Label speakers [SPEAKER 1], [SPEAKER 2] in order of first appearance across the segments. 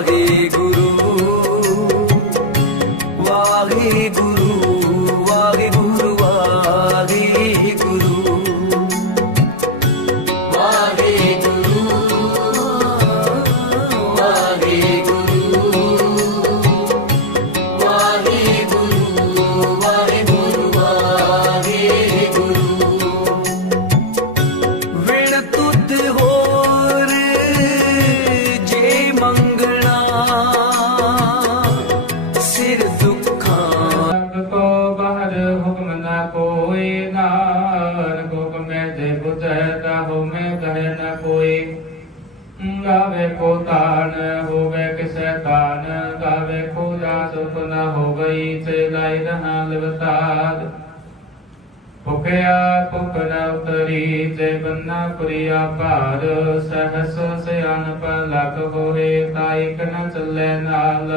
[SPEAKER 1] वाहे गुरु वाहे गुरु ਪੁਜੈ ਤਾ ਹੋਮੈ ਕਹੈ ਨ ਕੋਈ। ਗਾਵੇ ਕੋ ਤਾਨ, ਹੋਵੇ ਕਿਸੈ ਤਾਨ। ਗਾਵੇ ਕੋ ਜਾ ਸੁਖ ਨ ਹੋਵਈ, ਤੇ ਲਾਇ ਰਹਾ ਲਿਵਤਾਦ। ਭੁਖਿਆ ਭੁਖ ਨ ਉਤਰੀ, ਤੇ ਬੰਨਾ ਪੁਰੀਆ ਭਾਰ। ਸਹਸ ਸਿਆਣਪ ਲਗ ਹੋਏ ਤਾਇਕ ਨ ਚੱਲੇ ਨਾਲ।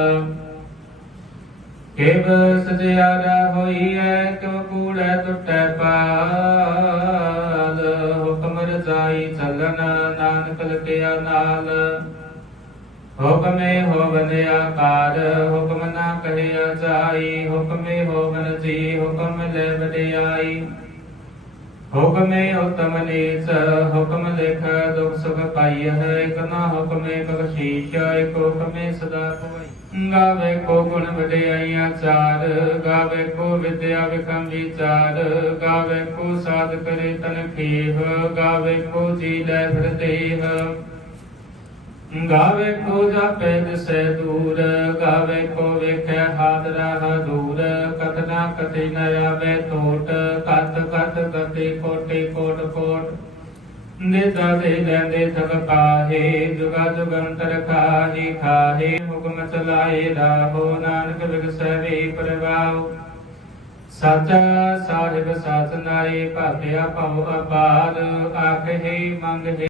[SPEAKER 1] ਕਿਵ ਸਜਿਆਰਾ ਹੋਈਐ ਕਿਵ ਕੂੜੈ ਟੁੱਟੈ ਪਾਲ ਲਖਿਆ ਹੁਕਮੇ ਹੋਵਨ ਆਕਾਰ ਹੁਕਮ ਨਾ ਕਹਿਆ ਜਾਈ ਹੁਕਮੇ ਹੋਵਨ ਜੀ, ਹੁਕਮ ਲੈ ਵਡਿਆਈ। ਹੁਕਮੇ ਉਤਮ ਨੀਚ, ਹੁਕਮ ਲਿਖ, ਦੁਖ ਸੁਖ ਪਾਈ ਹੈ, ਇਕ ਨਾ ਹੁਕਮੇ ਬਖਸ਼ੀਸ਼, ਇਕ ਹੁਕਮੇ ਸਦਾ ਭਵਾਈ ਗਾਵੇ ਕੋ ਗੁਣ ਵਡਿਆਈਆਂ ਚਾਰ, ਗਾਵੇ ਕੋ ਵਿਦਿਆ ਵਿਕਮ ਵਿਚਾਰ, ਗਾਵੇ ਕੋ ਸਾਧ ਕਰੇ ਤਨ ਖੇਹ, ਗਾਵੇ ਕੋ ਜੀ ਲੈ ਫਿਰ ਦੇਹ। ਗਾਵੇ ਕੋ ਜਾਪੈ ਦਿਸੈ ਦੂਰ, ਗਾਵੇ ਕੋ ਵੇਖੈ ਹਾਦਰਾ ਦੂਰ ਕਤਨਾ ਕਤੇ ਨ ਆਵੇ ਟੋਟ ਕਤ ਕਤ ਕਤੇ ਕੋਟੇ ਕੋਟ ਕੋਟ। ਨਿਤਾ ਦੇ ਲੈਂਦੇ ਥਕ ਪਾਹੇ, ਜੁਗਾ ਜੁਗੰਤਰ ਖਾਹੀ ਖਾਹੇ ਹੁਕਮ ਚਲਾਏ ਰਾਹੋ ਨਾਨਕ ਬਿਗਸੈ ਵੇ ਪ੍ਰਵਾਉ ਸਾਚਾ ਸਾਹਿਬ ਸਾਚ ਨਾਏ ਭਉ ਅਪਾਰ, ਆਖੇ ਮੰਗਹਿ